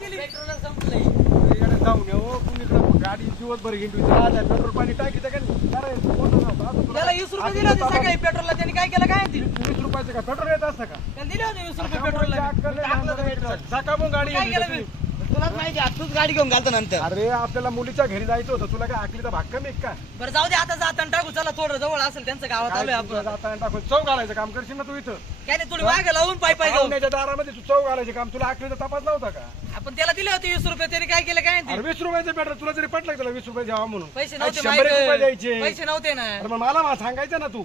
Petrol संपलंय जाऊन येऊ कुणीकडे गाडी दिवसभर हिंडू पेट्रोल पाणी टाकीचं का त्याला 20 रुपये दिले होते सकाळी पेट्रोलला. त्यांनी काय केलं काय माहिती 20 रुपयाचं का पेट्रोल येत असतं का त्याला दिले होते 20 रुपये पेट्रोलला. सकाळून गाडी काय केलं मी तुलाच माहिती आतूच गाडी घेऊन घालतो नंतर. अरे आपल्याला मुलीच्या घरी जायचं होतं तुला काय आखलीचा भाग कमी का बरं जाऊ दे आता जाताना टाकू. चला थोडं जवळ असेल त्यांचं गावात आलोय आपण. जाता टाकून चव घालायचं काम करशील ना तू इथं. काय नाही थोडी मागे लावून पाय जाऊ. पाहुण्याच्या दारामध्ये तू चव घालायचं काम तुला आखलीचा तपास नव्हता का आपण त्याला दिले होते 20 रुपये. त्यांनी काय केलं काय माहिती 20 रुपयाचं पेट्रोल तुला जरी पटलं त्याला 20 रुपये द्यावा म्हणून पैसे नव्हते 100 रुपये द्यायचे. पैसे नव्हते ना. अरे मग मला सांगायचं ना तू.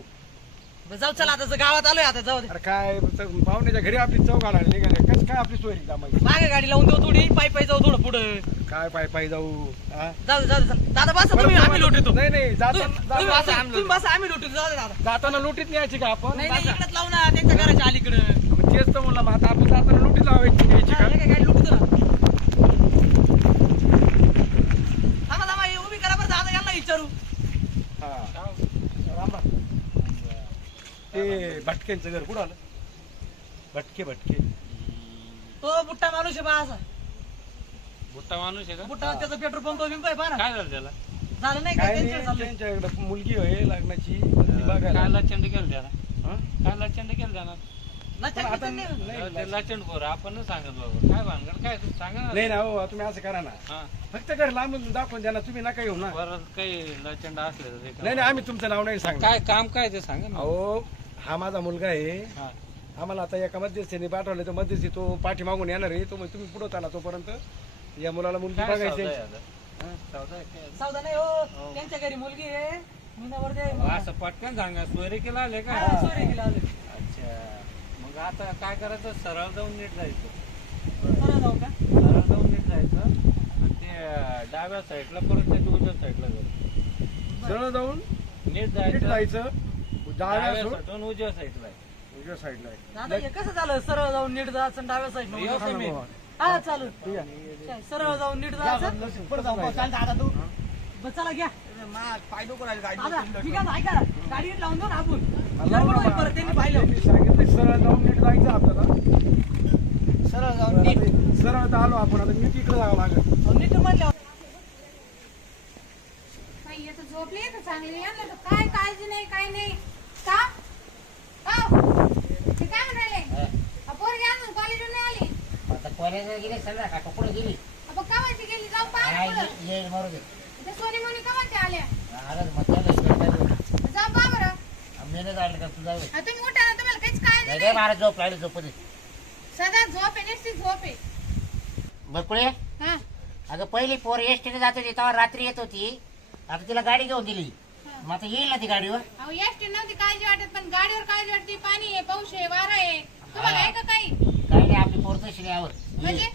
बरं जाऊ चला आता गावात आलोय आता जाऊ दे. अरे काय पाहुण्याच्या घरी आपली चव घालायला निघाले कसं काय आपली सोय जमायची. मागे गाडी लावून देऊ थोडी पाय जाऊ थोडं पुढं. काय पाय जाऊ हा? जाऊ दे चल. दादा बसा तुम्ही आम्ही लुटितो. नाही तुम्ही जाताना बसा आम्ही लुटितो. जाऊ दे दादा. जाताना लुटीत न्यायची का आपण नाही नाही इकडंच लावू ना त्यांच्या घराच्या अलीकडं. मग तेच तर म्हणलं मग आता आपण जाताना लुटीत लावायची न्यायची का गाडी लुटतो ना. थांबा हे उभी करा बरं दादा यांना विचारू. हा राम राम. ते भटक्यांचं घर कुठं आलं भटके तो बुट्टा माणूस आहे बा असा. मोठा माणूस आहे का? बुट्टा त्याचा पेट्रोल पंप बिंप आहे पहा ना. काय झालं त्याला? झालं नाही काय काय नाही चाललंय. त्यांच्याकडे मुलगी आहे लग्नाची ती बघायला काय लाचंड केलं त्याला? हं? काय लाचंड केलं त्याला? लक्षात आता घेतलं नाही. नाही ते लाचंड खोर आपण सांगत बाबा काय भानगड काय तू सांगा ना. नाही ना हो तुम्ही असं करा ना हा. फक्त घर लांबून दाखवून द्या ना तुम्ही नका येऊ ना. परत काही लाचंड असले तर ते नाही आम्ही तुमचं नाव नाही सांगणार. काय काम काय ते सांगा ना. अहो हा माझा मुलगा आहे हा. आम्हाला आता एका मध्यस्थीने पाठवले तर मध्यस्थी तो पाठी मागून येणार आहे तो तुम्ही पुढे चाला तोपर्यंत या मुलाला मुलगी काय बघायची सौदा आहे. आहे आता? सौदा आहे काय? सावधा नाही हो त्यांच्या घरी मुलगी आहे. मी नवरदे आहे. असं पटकन सांगा सोयरे केला आले का? हा, सोयरे केलं आलोय. अच्छा मग आता काय करायचं सरळ जाऊन नीट जायचं. सरळ जाऊ का? सरळ जाऊन नीट जायचं आणि ते डाव्या साईडला परत त्याच्या उजव्या साईडला जायचं. सरळ जाऊन नीट नीट जायचं जायचं डाव्या डाव्या सोड, साईडून उजव्या साईडला आहे. उजव्या साईडला आहे. दादा हे कसं झालं सरळ जाऊन नीट जायचं डाव्या साईड येऊ मी? हा चालू ठीक आहे. सरळ जाऊन नीट जायचं. पुढं जाऊ का? दादा तू बरं, चला घ्या दादा ठीक आहे ऐका गाडी लावून देऊ ना आपण. गडबड होईल परत त्यांनी पाहिलं. त्यांनी सांगितलं सरळ जाऊन नीट जायचं आपल्याला. सरळ जाऊन नीट सरळ तर आलो आपण आता मी तिकडे जावं लागेल. नीट म्हणल्यावर नाही आता झोपले तर चांगले यांना तर काय काळजी नाही काय नाही का ते काय म्हणाले पोरगी अजून कॉलेजून नाही आली आता कॉलेजला गेले सगळं का कुठे गेली आपण कवाची गेली जाऊ पाहा ये मरू दे ते सोनी मोनी कवाची आल्या आलं मग त्याला जाऊ पहा बरं मेहनत आलं का तू जाऊ तुम्ही उठा ना तुम्हाला काहीच काळजी नाही नाही मला झोप लागली झोप दे सदा झोप आहे नुसती झोप आहे बकुळे हा अगं पहिली पोर एसटीने जात होती तेव्हा रात्री येत होती आता तिला गाडी घेऊन दिली मग आता येईल ना ती गाडीवर अहो एसटी नव्हती काळजी वाटत पण गाडीवर काळजी वाटते पाणी आहे पाऊस आहे वारा आहे तुम्हाला आहे का काही काही नाही आपली पोर तशी यावर म्हणजे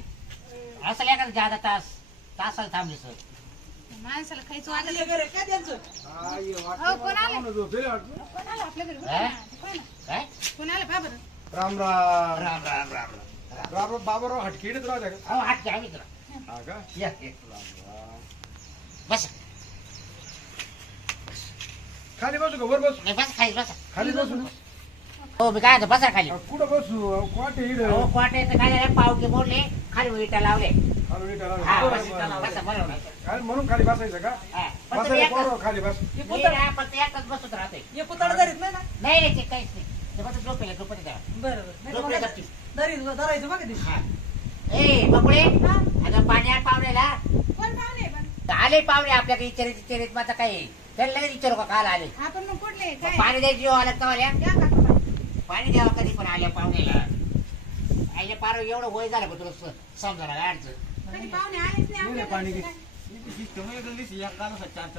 असं एखादा जादा तासाला थांबली सर माणसाला खायचं वाटत आपल्या घरी काय त्यांचं हो कोण आलं झोपेल वाटलं. कोण आलं आपल्या घरी हा? कोण काय कोण आलं पहा बरं राम राम राम राम राम राम राम बाबाराव हटकीडच राहत्या का अहो हात घ्या आम्ही तुला हा का या बस खाली बसू का वर बसू नाही बस खाली बस खाली बसू ना. हो मी काय म्हणतो, बसा खाली कुठं बसू क्वाटे इड हो क्वार्टर काय झालं पावके मोडले खाली विटा लावले हा बस बसा बरोबर खाली म्हणून खाली बसायचं का हा, पण तुम्ही बसायला एकच- पोरं खाली बस हे मी पुतळ ना फक्त एकच बसत राहते हे पुतळ धरीत नाही ना. नाही रे ते काहीच नाही ते फक्त झोपेल झोपत द्या बरं नाही तर झोपले मग गपचीप. धरायचं बघा ते. हा ए बकुळे अगं पाण्यात पाहुण्याला कोण पाहुणे पण आले पाहुणे आपल्याकडे इचारित मग आता काय त्याला लगेच विचारू का काल आले आपण मग कुठले मग काय पाणी द्यायची आलं का वाल्या या का तुम्हाला? पाणी द्यावं कधी पण आल्या पाहुण्याला आईने पार एवढं वय झालं का तुला समजा अडचण कधी पाहुणे आलेच नाही नाही, पाणी घे. आपल्याकडे.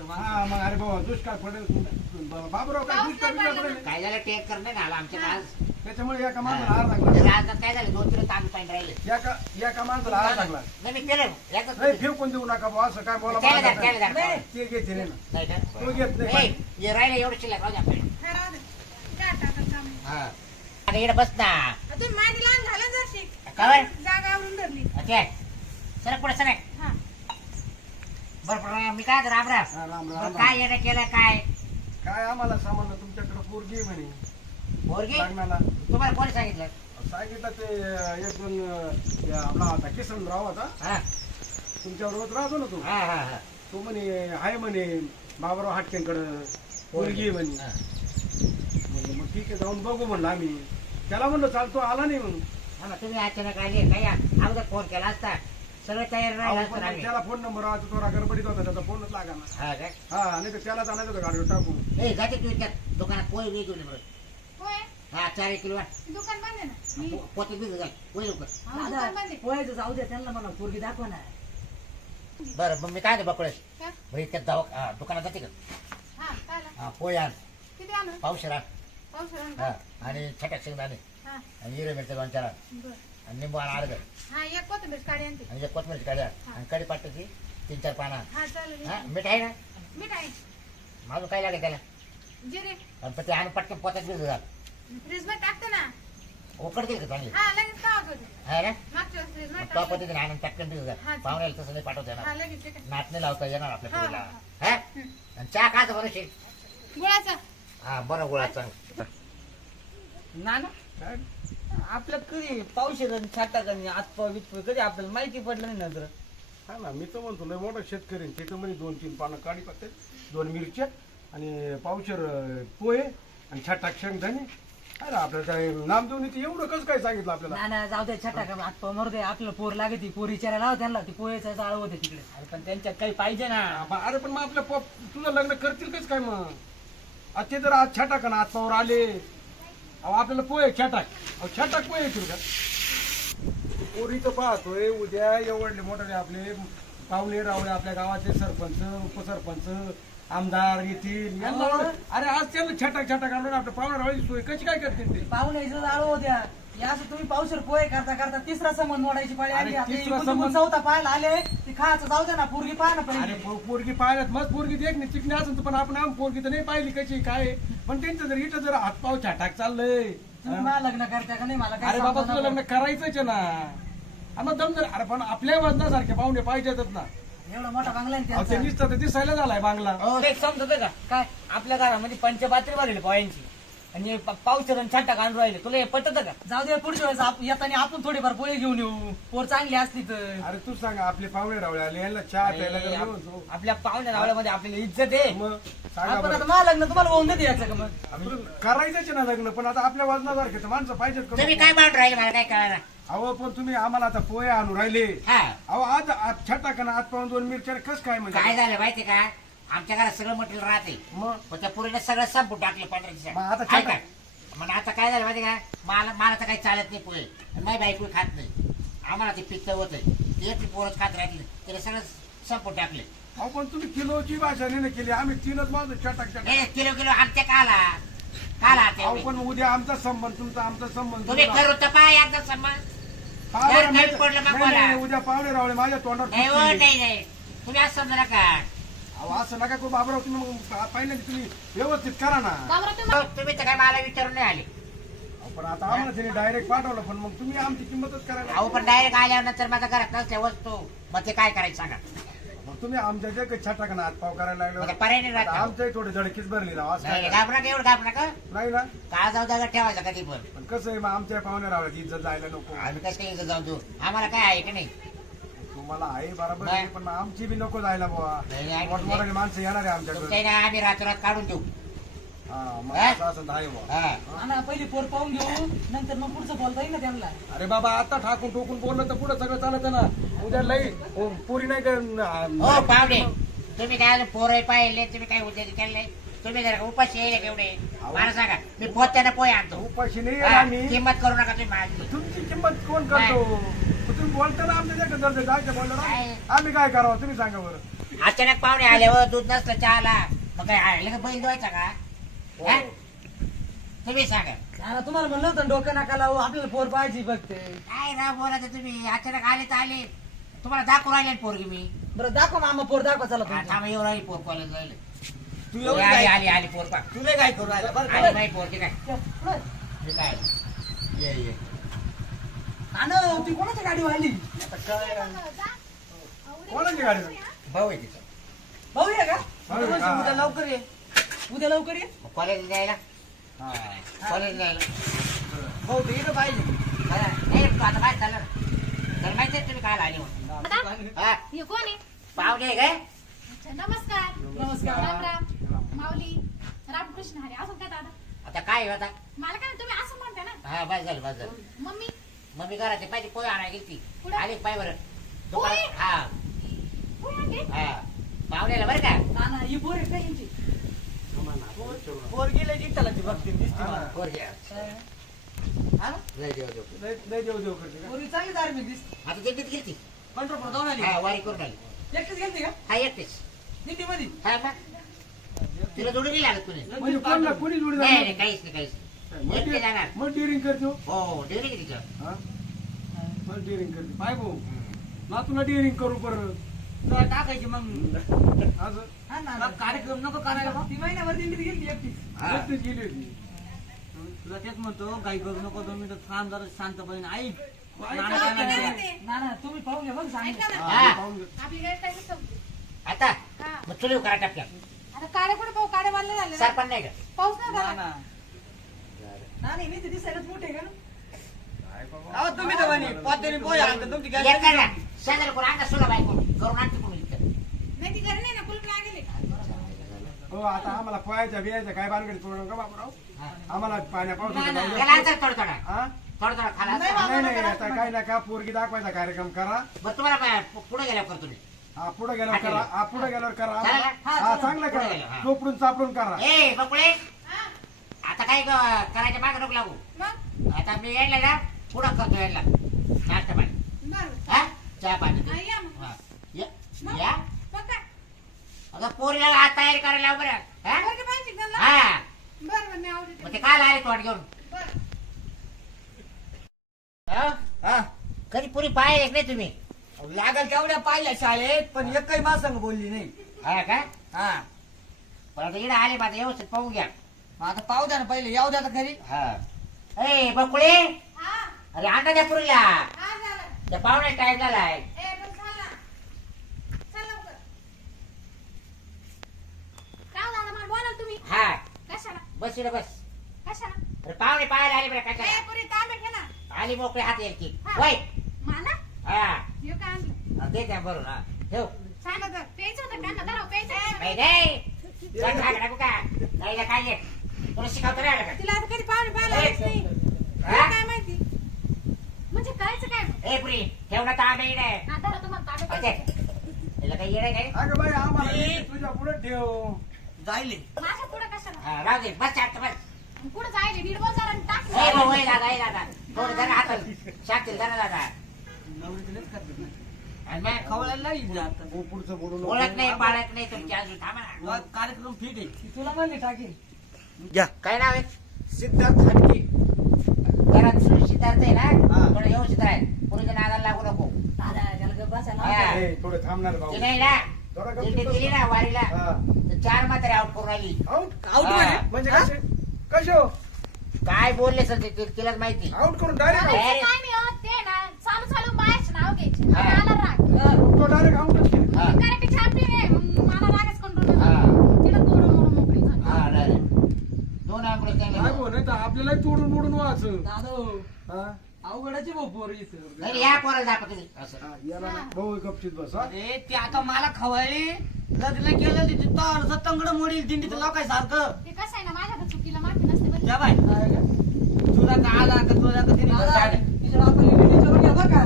हा मग अरे बाबा दुष्काळ पडेल बाबूराव काय दुष्काळ बिष्काळ पडेल काय झालं टेक करणे ना आला आमच्या आज त्याच्यामुळे एका माणसाला हार लागला राजनाथ काय झालं 2 किलो तांदूळ पाणी राहिले एका माणसाला हार लागला नाही मी केलं एकच नाही फेव कोण देऊ नका बुवा, असं काय बोला त्याला मला द्या, त्याला द्या. नाही, ते घेते नाही ना. नाही ना? तो घेत नाही ए, पाणी. हे राहिलं एवढं शिल्लक राहू द्या आपल्याला. हा, राहू दे. काय टाकत काम? हा. आता इकडे बस ना आ, तुम्ही मांडी लहान झालं जरशी. काय? जागा आवरून धरली. ओके सर पुढे सर हा. बरं मी काय राम राम हा, राम बरं, राम काय येणं केलं काय काय आम्हाला समजलं तुमच्याकडे पोरगी आहे म्हणे पोरगी लग्नाला तुम्हाला कोणी सांगितलं? सांगितलं ते एक जण आपला होता किसनराव होता हा तुमच्यावर रोज राहतो ना तू हा हा हा तो म्हणे आहे म्हणे बाबाराव हाटकेंकडं पोरगी आहे म्हणे. हा. म्हणलं मग ठीक आहे जाऊन बघू म्हणलं आम्ही. त्याला म्हणलं चालतो आला नाही म्हणून. हा ना, तुम्ही अचानक आले काही अगोदर फोन केला असता सगळं तयार राहिलं असतं आम्ही. त्याला फोन नंबर आज तो गडबडीत होता त्याचा फोनच लागा ना. हा काय हा नाही तर त्यालाच आणायचं होतं गाडीवर टाकून. ए जाते तू त्यात दुकानात पोहे बी घेऊन ये बरं. होय हा 4 किलो दुकान बंद आहे ना मी पोते बी घाल पोहे लवकर. दुकान बंद आहे पोहायचं जाऊ द्या त्यांना म्हणा पोरगी दाखवा ना. बरं मग मी काय बकळेस का? भाई त्या दुकानात जाते का? हा काला हा पोहे आण किती आणू पावशेर पाऊस आला हा का? आणि छटाक शेंगदाणे हा आणि हिरे मिरच्या 2-4 बर आणि निंबू आणि अर्ध हा एक कोथिंबीर काढी आणते आणि एक कोथमिरची काढ्या आणि कढी पाट्याची 3-4 पाना. हा चालेल हा मीठ आहे ना मीठ आहे माझं काय लागेल त्याला जिरे आणि पण ते आणून पटकन पोत्यात बी घाल फ्रीज मध्ये टाकते ना उकडतील का चांगली हा लगेच खावत होते आहे ना मागच्या वेळेस फ्रीज मग मध्ये तो टाकते पद्धतीने आणून पटकन बी हा, घाल पाहुण्याला तसं नाही पाठवता हा येणार लगेच ठीक आहे नाट नाही लावता येणार आपल्या हा, पोरीला हा, हा आणि चहा खायचं बरं शेक गुळाचा हा बरं गुळाचा ना ना काय? आपलं कधी पाऊस येत छाटा कधी आत बित कधी आपल्याला माहिती पडलं नाही नंतर. हा ना मी तर म्हणतो लय मोठा शेतकरी आहे. ते तर म्हणे 2-3 पानं काढी पाहते 2 मिरच्या आणि पावशेर पोहे आणि छटाक शेंगदाणे. अरे आपल्याला नाम देऊन इथे एवढं कसं काय सांगितलं आपल्याला. ना ना जाऊ द्या छटा का आत मरू दे आपल्याला पोर लागते पोर विचारायला लावा त्यांना ती पोहेचा जाळ होते तिकडे. पण त्यांच्यात काही पाहिजे ना. अरे पण मग आपल्या तुझं लग्न करतील कस काय मग. आता ते जर आज छटाक ना आत्मावर आले अहो आपल्याला पोहे छटाक अहो छटाक पोहे येतील का. पोरी तर पाहतोय उद्या एवढले मोठे आपले पाहुणे रावळे आपल्या गावाचे सरपंच उपसरपंच आमदार येतील यांना अरे आज त्यांना छटाक आणून आपल्या पाहुणे रावळी सोय कशी काय करतील ते. पाहुण्याचं जाळ होत्या या असं तुम्ही पावशेर पोहे करता करता तिसरा संबंध मोडायची पाळी आली. अरे, आता तिसरा इकडून संबंध- चौथा पाहायला आले ती खायचं जाऊ द्या ना पोरगी पाहा ना अरे पहिले. पोरगी पाहिल्यात मग पोरगी देख नाही चिकणी असेल पण आपण आम पोरगी तर नाही पाहिली कशी काय. पण त्यांचं जर इथं जर हातपाव छाटाक चाललंय. तुम्ही मला लग्न करता का नाही मला काय अरे बाबा समजलं तुला नाही. लग्न करायचंच आहे ना. आणि मग दम जर अरे पण आपल्या वजनासारखे पाहुणे पाहिजेतच ना. एवढा मोठा बंगला आहे ना अहो, ते त्यांचा. नुसतं ते दिसायला झालाय बांगला. एक समजत का काय आपल्या घरामध्ये पंचपात्री भरली पोयांची आणि पावसाळ्यात आणि छाटा काढून राहिले तुला हे पटत का? जाऊ दे पुढच्या वेळेस येताना आपण थोडीफार पोहे घेऊन येऊ पोर चांगली असली तर. अरे तू सांग आपले पाहुणे रावळे आले यांना चहा प्यायला का घेऊन जाऊ? आपल्या पाहुण्या रावळ्यामध्ये आपल्याला इज्जत आहे. मग सांगा आपण बरं. आता मला लग्न तुम्हाला होऊन देते याचं का मग. आपण करायचंच आहे ना लग्न पण आता आपल्या वजनासारखे तर माणसं पाहिजेत तुम्ही का. काय मांडून राहिले मला काय कळायला. अहो पण तुम्ही आम्हाला आता पोहे आणून राहिले. हा अहो आज छटाक ना आज पाहून 2 मिरच्या कस काय काय म्हणजे. झालं माहिती का आमच्या घरात सगळं मटेरियल राहते मग पण त्या पुरीने सगळं संपून टाकलं 15 मग आता दिवसात छाटा- ऐका मग आता काय झालं माहिती का मला तर काही चालत नाही पोहे नाही बायको खात नाही आम्हाला ते पित्त होत ते ती पोरच खात राहिली तिने सगळं संपून टाकले. अहो पण तुम्ही किलोची भाषा नाही केली आम्ही 3च माझं छटाक हे किलो आमच्या काला अहो आमच्या पण उद्या आमचा संबंध तुमचा आमचा संबंध तुम्ही तुमचा. करू तर पाय यांचा संबंध हा बरं, यार, नाही- कमी पडलं मग नाही, बोला. नाही, उद्या पाहुणे रावळे माझ्या तोंडावर नाही हो फुटतील. नाही तुम्ही असं समजा नका. अहो असं नका करू बाबराव तुम्ही मग पाहिलं की तुम्ही व्यवस्थित करा ना. बाबरा तुम्ही तुम्ही तर काय मला विचारून नाही आले. अहो, पण आता आम्हाला त्यांनी डायरेक्ट पाठवलं पण मग तुम्ही आमची किंमतच करायला. अहो पण डायरेक्ट आल्यानंतर माझ्या घरात नसल्या वस्तू मग ते काय करायचं सांगा. मग तुम्ही आमच्या जे काही छटाक ना हातपाव करायला मग लागले पर्याय नाही राहत का? आमच्याही थोडी झडकीच भरली ना असं नाही काय घाबरू नका एवढं घाबरू नका नाही ना. का जाऊ जागा ठेवायचं कधी पण पण कसं आहे मग आमच्या पाहुणे रावळ्याची इज्जत जायला नको. आम्ही कसं काही जाऊ देऊ आम्हाला काय आहे की नाही. तुम्हाला आहे बरोबर नाही. आहे, पण मग आमची बी नको जायला बुवा. नाही, नाही, मोठमोठाली माणसं येणार आहे आमच्याकडे. तुमच्या इथे आम्ही रातोरात काढून देऊ. हा मग हा? असं असं तर आहे बुवा. हा ना पहिली पोर पाहून घेऊ नंतर मग पुढचं बोलता येईल ना त्यांना. अरे बाबा आता ठाकून ठोकून बोललं तर पुढे सगळं चालत ना. उद्या लई पुरी नाही हो पाहुणे तुम्ही काय पोरही पाहिले तुम्ही काय उद्या केले तुम्ही जरा उपाशी येईल केवढे मला सांगा मी पोत्याने पोहे आणतो. उपाशी नाही हा, आम्ही. किंमत करू नका तुम्ही माझी. तुमची किंमत कोण करतो. तुम्ही बोलता ना आमच्या जायचं जायचं बोललं ना काय? आम्ही काय करावं तुम्ही सांगा बरं. अचानक पाहुणे आल्यावर दूध नसलं चहाला मग काय आले का बैल धुवायचा का हा? तुम्ही सांगा आता तुम्हाला म्हणलं होतं ना, डोकं नका लावू आपल्याला पोर पाहिजे बघते. काय राव बोलायचं तुम्ही अचानक आले तर आले तुम्हाला दाखवून राहिले ना पोरगी मी बरं दाखव मामा पोर दाखवा चला हा, तुमचं. थांबा येऊ राहिली पोर कॉलेज राहिले तू एवढी आली काय आली आली पोर पा तुला काय करू राहिला बरं आली बाई पोरगी काय पुढं. हे काय ये ये ना ती कोणाच्या गाडीवर आली. कोणाची गाडी भाऊ आहे तिथं भाऊ ये का हा. उद्या लवकर ये उद्या लवकर ये. कॉलेज द्यायला हा. कॉलेज जायला भाऊ ते इथं पाहिजे नाही तू आता काय चाललं तर माहिती आहे तुम्ही काय आले म्हणून आता हा हे कोण आहे पाहुणे आहे काय अच्छा, नमस्कार नमस्कार. राम राम माऊली रामकृष्ण हरे असं काय दादा आता काय आहे आता मला काय तुम्ही असं म्हणता ना हा बस झालं मम्मी मम्मी घरात पाहिजे पोहे आणायला गेली कुठं? आली पाय बरं पोहे? हा कोण आहे? हा पाहुण्याला बरं का ना ना ही पोर आहे का यांची पोर गेले जिंकला ती बघते दिसते मला. पोरगी. हा ना? लय देव देव. लय देव देव करते का पोरगी चांगली धार्मिक दिसते आता दिंडीत गेलती पंढरपूर जाऊन आली हा वारी करून आली एकटीच गेलती का हा एकटीच दिंडी मध्ये हा मग तिला जोडी नाही लागत कुणी म्हणजे कोणला कोणी जोडी नाही जाणार? नाही काहीच नाही काहीच नाही एकटे जाणार मग डिरिंग करते हो. हो डेअरी आहे तिचं हा? मग डिरिंग करते पाय भाऊ ना तुला डिरिंग करू परत तुला टाकायची मग असं हा ना कार्यक्रम नको करायला ती महिन्याभर दिंडीत गेली एकटीच हा. एकटीच गेली होती तुला तेच म्हणतो काही करू नको 2 मिनिटं थांब जरा शांतपणे ऐक ऐका ना, ना, ते. ना ना तुम्ही पाहून घ्या बघ ऐका सांग ना हा. पाहून घे. आपली गाडी काय संपली. आता हा मग चुलीव करा टपक्यात आता काडे कुठे पाहू काडे बांधले झाले ना. सरपण नाही का पाऊस नाही ना झाला ना नाही मी ते दिसायलाच मोठे का ना अहो तुम्ही तर म्हणे पोतेने पोहे आणता तुमची एक गॅस करा शेजारी कोण आणता सुला बाई करून आणते कोणी इथं नाही ती घरी नाही ना कुलूप लागेले हो आता आम्हाला पोहायच्या बियायच्या काय बारगडी सोडू नका बाबराव हा. आम्हाला पाण्या पावसाचं नाही, जाऊ त्याला द्या. आणतात थोडं थोडं हा? थोडं थोडं खाला नाही, नाही नाही आता काय नका पोरगी दाखवायचा कार्यक्रम करा बरं तुम्हाला पुढे गेल्यावर करतो मी हा पुढे गेल्यावर करा हा पुढे गेल्यावर करा चालेल ना? हा चांगलं पुढे करा गेल्यावर, हा. चोपडून चापडून करा ए बकुळे हा आता काय करायच्या मागे नको लागू मग आता मी यायला ना पुढं करतो यायला नाश्ता पाणी बरं हा चहा पाणी हा, या मग. हा. या मग या. मग काय आता पोरीला हात तयारी करायला लाव बरं हा? पोरगी पाहिजे का त्यांना? हा बरं बरं मी आवडते मग ते काय आले तोंड घेऊन बरं हा? हा कधी पुरी पाहिजे नाही तुम्ही लागल तेवढ्या पाहिल्या शाळेत पण एकही मासंग बोलली नाही हा का हा पण आता इकडे आले माझं व्यवस्थित पाहून घ्या मग आता पाहू द्या ना पहिले येऊ द्या आता घरी हा ए बकुळे हा अरे अंडा द्या पुरीला हा झालं त्या पाहुणे टाइम झालाय ए बरं झालं चल लवकर काय झालं मला बोला तुम्ही हा कशाला बस इकडे बस कशाला अरे पाहुणे पाहायला आले बरं ए काय पुरी तांबे घे ना आली मोकळे हात येईल की हा. वय माना हा हे काय आणलं हा, दे त्या बरोबर हा ठेव सांगा तर प्यायचं होतं त्यांना धराव प्यायचं नाही नाही सांग, सांग, टाकू का नाही ना, काय नाही. तुला शिकवतो नाही आलं का तिला आता कधी पाहुणे पाहायला आलेच नाही हा? तिला काय माहिती म्हणजे कायचं काय ए पुरी ठेव ना तांबे इकडे हा धरा तुम्हाला तांबे अच्छा. प्यायचं. तिला काही येडे काय अगं बाई आम्हाला तुझ्या पुढे ठेव जायले माझ्या पुढे कशाला हा, राहू दे बस चालतं बस पुढे जायले दीड बोल जरा ए टाक भाऊ ए दादा ए दादा थोडं जरा हात शांतील जरा दादा नवरीचं लेच करतात ना आणि मग खवळायला लागली आता हो, पुढचं बोलू नको. ओळख नाही पाळत नाही तुमची अजून थांबा ना मग कार्यक्रम फिट आहे ती तुला म्हणली टाकी काय नाव आहे सिद्धार्थ हटके घरात सिद्धार्थ आहे ना हा. थोडं व्यवस्थित राहील पुरीच्या नादाला लागू नको दादा त्याला गप्प बसायला हा. लावते. ए, थोडं थांबणार भाऊ ती नाही ना थोडा दिंडीत गप्प गेली ना वारीला हा. तर 4 म्हातारे आउट करून आली आउट आउट हा. म्हणजे कसे कसे हो काय बोलले सर तिलाच माहिती आउट करून डायरेक्ट काय नाही हो, ते ना चालू चालू बायाचे नाव घ्यायचे हा. मला राग तो डायरेक्ट आउटच केली हा. कराटे चॅम्पियन आहे मग मला रागच कंट्रोल हा. तिला तोडून मोडून मोकळी झाली हा direct. 2 ॲम्ब्युलन्स काय त्यांना भाऊ नाही तर आपल्याला तोडून मोडून वाच दादा अवघडाची भाऊ पोर इथं नाही या पोराला दाखवा तुम्ही असं याला ना भाऊ गपचित बस हा. अरे ते आता मला खवळली लग्न केलं तिथे तर तंगड मोडील दिंडीत लोकांसारखं ते कसं आहे ना माझ्या तर चुकीला माफी नसते बरं जा बाय तुला का आला का तुला का तिने दादा, बरं तिच्या बापाला विचारून घ्या बरं का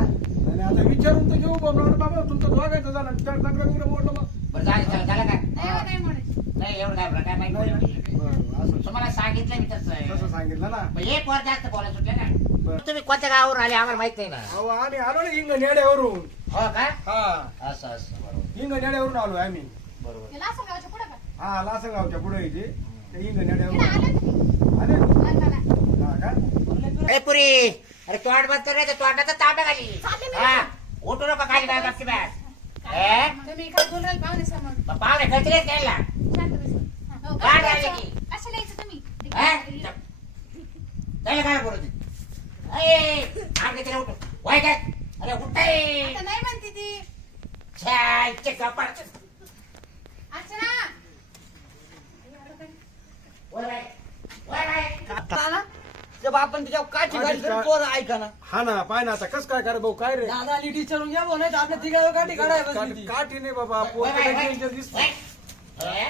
आणि आता विचारून तर घेऊ बाबा तुमचं दोघायचं झालं त्या तंगड बिंगड मोडलं मग बरं झालं झालं का नाही हो, नाही म्हणायचं नाही एवढं काय काय नाही माहिती बरं, असं तुम्हाला सांगितलं मी तसं तसं सांगितलं ना मग एक वर जास्त बोलायला सुटले ना बरं. तुम्ही कोणत्या गावावरून आले आम्हाला माहित नाही ना अहो आम्ही आलो ना हिंग नेड्यावरून हो का हा असं असं बरोबर हिंग नेड्यावरून आलो आम्ही बरोबर त्याला असं गावच्या पुढे का हा लासगावच्या पुढे इथे ते हिंग तिला नेड्यावरून आले तुम्ही आले लग्नाला हा का ए पुरी अरे तोंड बंद कर रे तोंडाचा तांब्या खाली चालले मी. हा उठू नका खाली काय बाकी बॅग ए तुम्ही काय बोल राहिले पाहुणे समोर पाहुणे खर्चले घ्यायला शांत बसा. हो, काय काय राहिले यायचं? की? कशाला यायचं तुम्ही त्याला काय बोलत अरे आगे तिला उठ वाय काय अरे उठाय आता नाही म्हणते ती छाय चेक कपाळ अर्चना वर बाय वर बाय आता आला बापान त्याच्यावर काठी काठी काढली तरी का- पोरं ऐका ना. हा ना पाय ना आता कस काय करा भाऊ काय रे दादा नीट विचारून घ्या भाऊ, नाही तर आपल्या तिघावर काठी काढाय बसली ती. काठी नाही बाबा पोरं वय, वय, danger दिसतं. वय.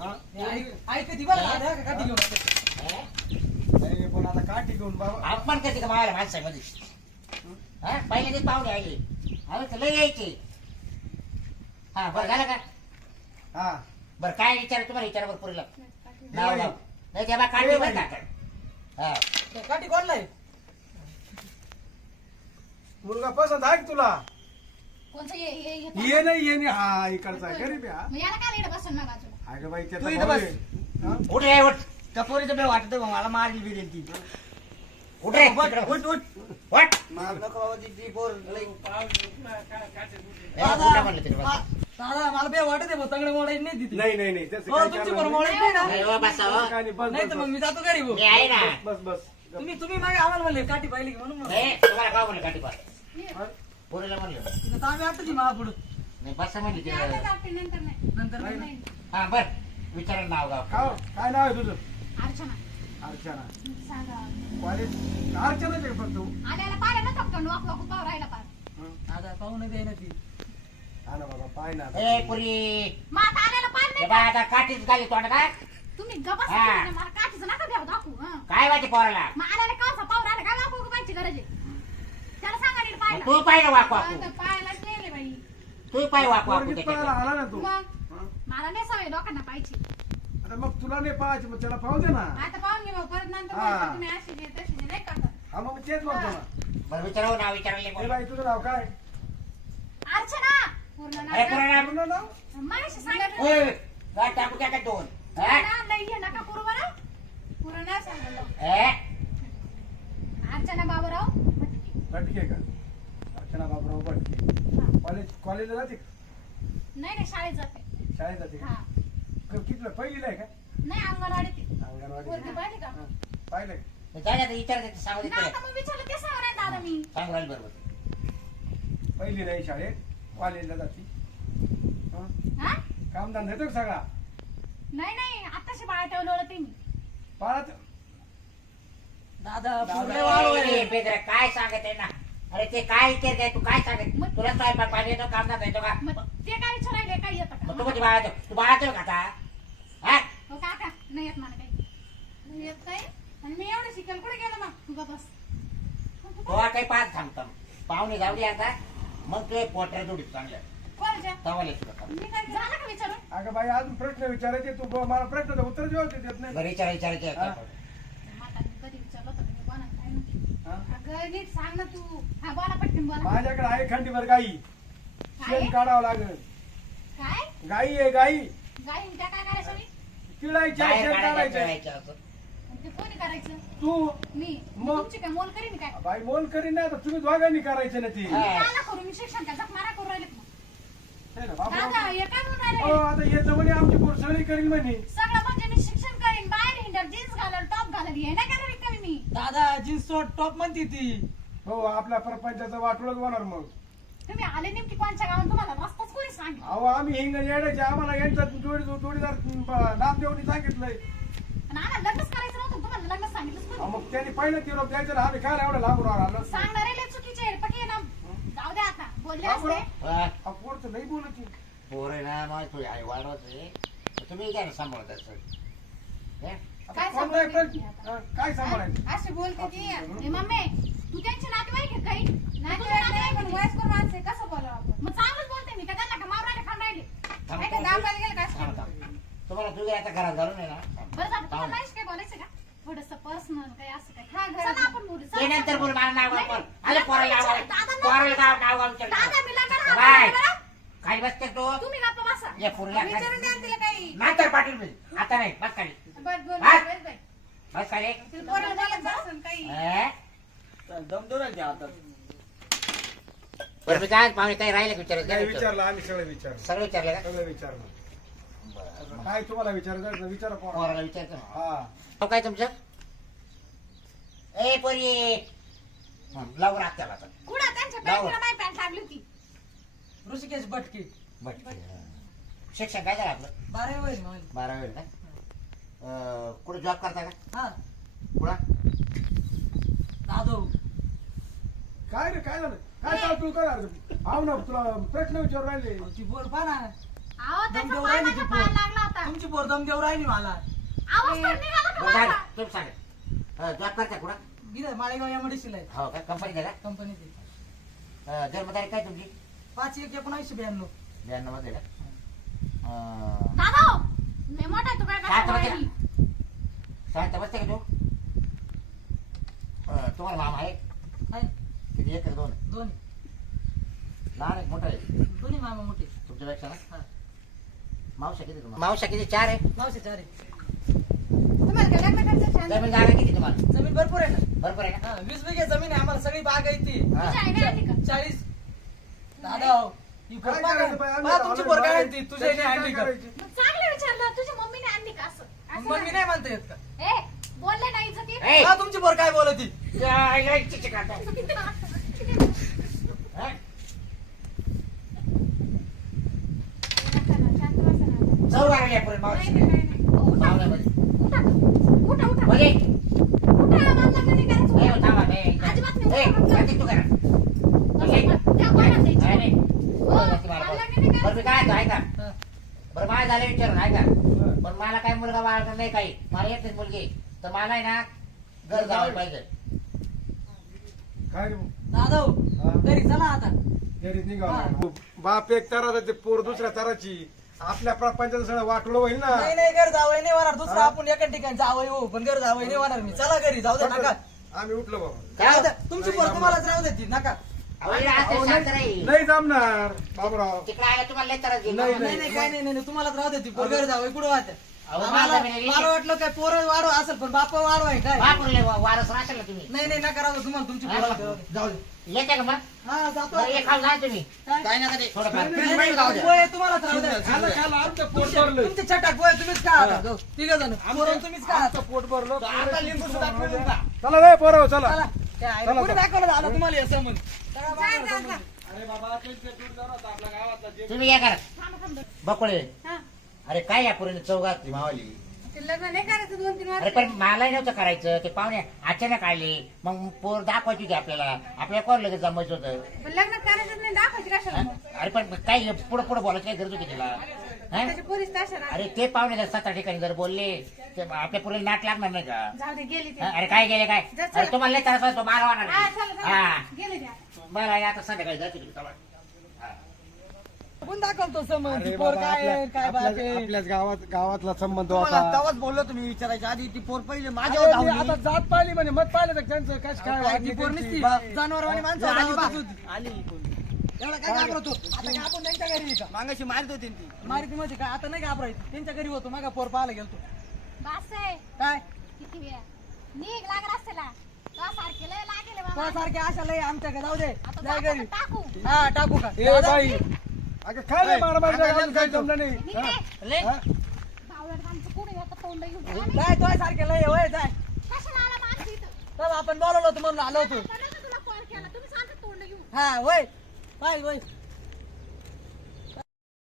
हा? ऐकती बरं दादा का काठी घेऊन आले. नाही पण आता काठी घेऊन बाबा अपमान करते का मावाला माणसामध्ये हा पहिले ते पाहुणे आले अरे तर लय यायचे हा बरं झालं का हा बरं काय विचार तुम्हाला विचार बरं पुरीला नाव नाव नाही तेव्हा काढली बरं का हा काठी कोणला आहे? मुलगा पसंत आहे का तुला कोणचं हे ये नाही हा इकडचा आहे गरीब आहे हा. मग याला काय लेट बसून मग अजून अगं बाई त्याचा तू इथं भाऊ बस. आहे. हा? उठ रे उठ त्या पोरीचं बे वाटत मला मारली बिरेल ती. उठ रे उठ, तिकडं. उठ, उठ. उठ मार नको बाबा ती पोर लई. ए, उठा म्हणलं तरी बस. दादा मला बे वाटत आहे भाऊ, तंगडे मोडायची नाही तिथे. नाही त्याचं हो काही तुमची कारण बरं नाही. मोडायची नाही ना. नाही, हो, बसा, हो. काय नाही, बस नाही तर बस मग मी जातो घरी भाऊ. मी आहे ना बस तुम्ही मागे आम्हाला म्हणले काठी पाहिली की म्हणून म्हणलं. नाही तुम्हाला काय म्हणलं काठी पार हा? पोरीला म्हणलं तिथं आम्ही वाटत ती महापुढं नाही बसा म्हणली ते ते आता जाते, नंतर नाही नंतर नाही. नाही. हा बर विचारा नाव गाव काय नाव आहे तुझं अर्चना अर्चना सांगा कॉलेज अर्चनाच आहे फक्त तू आल्याला पाहिलं ना फक्त वाक वाकू पाव राहिला पार दादा पाहून दे ना ती. हा ना बाबा पाय ना ए पुरी मग आता आल्याला पाहिलं हे नाही बा आता काठीच घाली तोंड का तुम्ही गप्पा हा. मला काठीचं नका द्या दाखवू हं. काय वाटे पोराला मग आल्याला कावसा पाव राहिला काय वाकू पाहिजे गरज आहे त्याला सांगा नीट पाहिलं तू पाहिलं वाक वाकू आता पायालाच नेले बाई तू पाय वाक वाकू पोरगीत पाहायला त्याच्याकडे आला ना तू मग हा? मला नाही सवय लोकांना पाहिजे आता मग तुला नाही पाहायचं मग त्याला पाहू दे ना आता पाहून घे मग परत नंतर हा. बोलता तुम्ही अशी जे तशी जे नाही करत हा मग तेच म्हणतो ना बरं विचारावं नाव विचारले ए बाई तुझं नाव काय अर्चना पूर्ण अरे नाव पूर्ण नाव पूर्ण नाव मगाशी सांगितलं ओय, गाठ टाकू त्या का दोन हा? ना, लई हे नका करू बरं पूर्ण नाव सांगितलं ए? अर्चना बाबूराव भटके. भटके का अर्चना बाबराव भटके कॉलेजला जाते का? नाही नाही शाळेत जाते शाळेत जाते का हा कितलं पहिलीला आहे का नाही अंगणवाडीत आहे. अंगणवाडी पोरगी पाहिली का पाहिलंय जाऊ दे, विचारायचं सांगू दे नाही त्याला. आता मग विचारलं ते सांगणार दादा मी सांगू राहील बरोबर पहिली नाही शाळेत कॉलेजला जाते हा? हा कामधान देतो का सगळा नाही नाही आताशी बाळा ठेवलं ते मी पाळत दादा दादा. पूर्ण वाळू आहे. ए, बेदरा, काय सांगत आहे ना अरे ते काय विचारते तू काय सांगत मग- तुला स्वयंपाक पाणी येतो काम येतो का मग ते काय विचारायले काय येतं मग तू का कधी बाळा तू बाळा का आता हा? हो काका नाही येत मला काही नाही येत काय आणि मी एवढं शिकेल कुठे गेलं मग तू बस तो काही पाच थांबतो पाहुणे जाऊ दे आता मग तू एक पोटऱ्या जोडीत चांगल्या कोणाच्या तवाला येतो मी काय झालं का विचारून अगं बाई अजून प्रश्न विचारायचे तू मला प्रश्नाचं उत्तर व्यवस्थित देत नाही बरं विचारायचे हा. म्हातारीने कधी विचारलं होतं का मी कोणाला काय म्हणते हा? अगं नीट सांग ना तू हा बोला पटकन बोला माझ्याकडे आहे खंडीभर गाई काय शेण काढावं लागेल काय गाई आहे गाई गाई त्या काय करायचं मी किळायच्या बाहेर शेण काढायचं, काढायचे ठेवायचं असं. आणि ते कोणी करायचं तू मी मग? तुमची काय मोल करीन काय बाई मोल करीन नाही तर तुम्ही दोघांनी करायचे ना ती हा. काय ना करू मी शिक्षण का जख मारा करू राहिले का? है ना, बाबा? दादा हे काय म्हणून हो राहिले आता हे जवळ आमची पोर सगळी करीन म्हणे सगळं म्हणजे मी शिक्षण करीन बाहेर हिंडर जीन्स घालल टॉप घालल हे नाही करणार का मी दादा जीन्स टॉप म्हणते ती. हो आपल्या परपंचाचं वाटोळच होणार मग तुम्ही आले नेमकी कोणच्या गावात तुम्हाला रस्ताच कोणी सांगितलं अहो आम्ही हिंग येण्याचे आम्हाला यांचा जोडीदार नामदेवनी सांगितलंय आणि आम्हाला लग्नच करायचं नव्हतं तुम्हाला लग्न सांगितलंच अहो, कोणी मग त्यांनी पहिलं निरोप द्यायचं ना आम्ही काय एवढं लांबून आलो सांगणारे लय चुकीचे आहे पक्के ना जाऊ द्या आता बोलले असते हा. पोरच नाही बोलत पोर आहे ना मग तू आई वाढवते तुम्ही घ्या ना सांभाळत असं हे? काय कोण नाही सांभाळते? पण, काय सांभाळायचं अशी बोलते ती हे मम्मी तू त्यांचे नातेवाईक आहे काही नाही पण वयस्कर माणसं आहे, कसं बोलावं आपण? मग चांगलंच बोलते मी का त्यांना का मारू राहिले खाऊन राहिले थांब, नाही का दाबायला गेलं काय थांब, थांब. तुम्हाला तू आता घरात घालून आहे ना बरं झालं तुम्हाला नाही काय बोलायचं का थोडस पर्सनल काही असं काही हा चला आपण बोलू ते चला. नंतर बोल मला नाव नाही, गाव नाही. अरे पोराला नाव दादा, दादा, पोराला नाव गाव विचार दादा मी लग्नाला बाय. हात बरं? काय बसते तू तुम्ही गप्प बसा ये पुरीला विचारून द्या ना तिला काही नंतर पाटील मी आता नाही बस खाली बरं बोल हा? बस बाई. बस खाली तिला पोराला बोलत बसन काही हे? दम दो राहते हातात. बरं मी काय पाहुणे काही राहिले का विचारायचं नाही काय विचारलं आम्ही सगळं विचारलं सगळं विचारलं का सगळं विचारलं काय तुम्हाला विचारायचं विचारा पोरा पोराला विचारतो ना. हा नाव काय तुमचं ए पोरी लावून राहत त्याला आता कुठं त्यांच्या जाऊ. पॅन्टला नाही पॅन्ट लागली होती ऋषिकेश भटके. बट शिक्षण काय झालं आपलं 12वी वय आहे माझी. 12 वेळ का कुठे जॉब करता का हा कुठं काय रे काय झालं काय चाल तू करा आव ना तुला प्रश्न विचारू राहिले ती पोर पहा ना अहो दम त्याचा देऊ पाय राहिली माझ्या ती पायाला पोर लागला होता तुमची पोर दम देऊ राहिली मला आवाज तर निघाला का बरं, माझा? तुम्ही सांगा जॉब करता कुठं इथं माळेगाव यामध्ये आहे हो का कंपनी का कंपनीत जन्मतारीख काय तुमची 5/1/1992 ब्याण्णव मध्ये का दादा मी मोठा आहे, तू काय शांत करतो बसते राहिली? का शांत बसते का तू तुम्हाला मामा आहे आहे किती एक दोन दोन्ही लहान एक मोठा आहे दोन्ही मामा मोठे तुमच्यापेक्षा ना हा. मावशा किती तुम्हाला मावशा किती 4 आहे 904 तुम्हाला काय लग्न करायचं छान? जमीन जागा किती तुम्हाला जमीन भरपूर आहे ना भरपूर आहे ना 20 बिघे जमीन आहे आम्हाला सगळी बाग आहे ती हा. तुझ्या आईने आणली का? 40 दादा ही पोर काय पहा करायचं बाई, आम्ही पहा तुमची पोर काय आणती तुझ्या त्याची इथे काय आणली का करायची? मग चांगलं विचारलं तुझ्या मम्मीने आणली का असं असं मग मी ना. नाही म्हणता येत का ए बोलले नाही इज्जती ए! हा तुमची पोर काय बोलती या, या, इच्छिची काटा. हा? शांत बसा ना. जाऊ लागले पुढे मावशी नाही, नाही, नाही. उठा. मावल्यामध्ये. उठा, उठा. म्हणजे उठा, मला लग्न नाही करायचं. नाही, थांबा, नाही. अजिबात नाही. ए, गती तू करा. त्या कोणाला द्यायची? नाही, नाही. हो, गती मला मला बोल. लग्न नाही बरं मी काय म्हणतो, ऐका हा. बरं मला झालं विचारून ऐका पण मला काही मुलगा बाळगा नाही काही मला येत नाही मुलगी तर मला आहे ना घर जावं पाहिजे काय रे दादा हो, घरी चला आता घरी निघाला बाप एक तरा ते पोर दुसऱ्या तराची आपल्या प्रपंचाचं सगळं वाटलं होईल ना नाही नाही घर जावं नाही होणार दुसरं आपण एका ठिकाणी जावं हो पण घर जावं नाही होणार मी चला घरी जाऊ दे नका आम्ही उठलो बाबा काय जाऊ दे. तुमची पोर तुम्हालाच राहू देती नका अहो, इकडे असते शांत राहील. नाही जमणार बाबूराव तिकडे आलं तुम्हाला लय त्रास देईल. नाही, नाही नाही काय नाही नाही तुम्हालाच राहू देती पोर घर जावं कुठं वाटत अहो, आम्हाला माझा मी- मला वाटलं काय पोरं वाढव असेल पण बाप वाढव आहे काय बापरे, वारस राहशाल ना तुम्ही नाही नाही नका राहू दे. तुम्हाला तुमची पोर राहू दे. जाऊ दे येते का मग हा जातो बरं, एक खाऊ जा तुम्ही काय? काय नका ते थोडंफार नाही, नाही, पोहे तुम्हालाच राहू द्या खाल्लं खाल्लं आमचं पोट भरलं तुमचे छटाक पोहे तुम्हीच खा आता जाऊ. तिघं जण पोरं तुम्हीच खा आता. पोट भरलं आता लिंबू सुद्धा पिळून खा. चला रे पोरं चला चला काय आहे? चला, कुठे चला. दाखवलं दादा तुम्हाला हे समज चला, जा, बाहेर जा, समज. जा. अरे बाबा त्यांचे दूर जाऊ नका, आपल्या गावातला जे तुम्ही या करा थांबा, थांबा. बकुळे हा. अरे काय या पुरीने चौघात मावली ते लग्न नाही करायचं 2-3 अरे वर्ष पण मलाही नव्हतं करायचं ते पाहुणे अचानक आले मग पोर दाखवायची होती आपल्याला कोण लगेच जमायचं होतं पण लग्न करायचं नाही दाखवायची कशाला मग? अरे पण काही पुढे पुढे बोलायची काय गरज होती तिला हं? त्याची पोरीस तशा राहतात. अरे ते पाहुणे जर 7-8 ठिकाणी जर बोलले ते आपल्या पुरीला नाट लागणार नाही का जाऊ दे गेली ती हं? अरे काय गेले काय जा, चला. अरे तुम्हाला लय त्रास होतो मला हा वाटणार चला चला हा गेली ती आता. बरं आहे, आता संध्याकाळी जायचं तुम्ही चला. आपण दाखवतो समज अरे ती पोर बाबा, काय आहे, काय बात आपल्या- आहे आपल्याच गावातला संबंध तुम्हाला होता तेव्हाच बोललो तुम्ही विचारायच्या आधी ती पोर पहिले अरे, माझ्यावर मी धावली. आता जात पाहिली म्हणे मत पाहिलं तर त्यांचं काय काय काय वाटली ती पोर त्यांची. नसती जनावरवाणी माणसं आली आली बा. आली एवढा काय घाबरतो आता काय आपण त्यांच्या घरी आहे का मागाशी मारित होती ती मारिती मध्ये काय आता नाही घाबरायचं त्यांच्या घरी होतो मागा पोर पाहायला गेलतो बास आहे. काय किती वेळ निघ लागला असतेला तो सारखे लय लागेल बाबा. सारखे आशा लय आमच्याकडे जाऊ दे आता जाय जातो घरी का टाकू हा टाकू का ए बाई अगं काय नाही मारा मारा काही जमलं नाही निघ हा? रे. लय हा? बावळट माणसं कुठे येतं तोंड घेऊन चला निघ. जाय तो सारखे लय वय जाय कशाला आला माणूस इथं? तर आपण बोलवलं होतं म्हणून आलो होतो म्हणून तुला कॉल केला तुम्ही सांगता तोंड घेऊन हा वय पाहिजे वय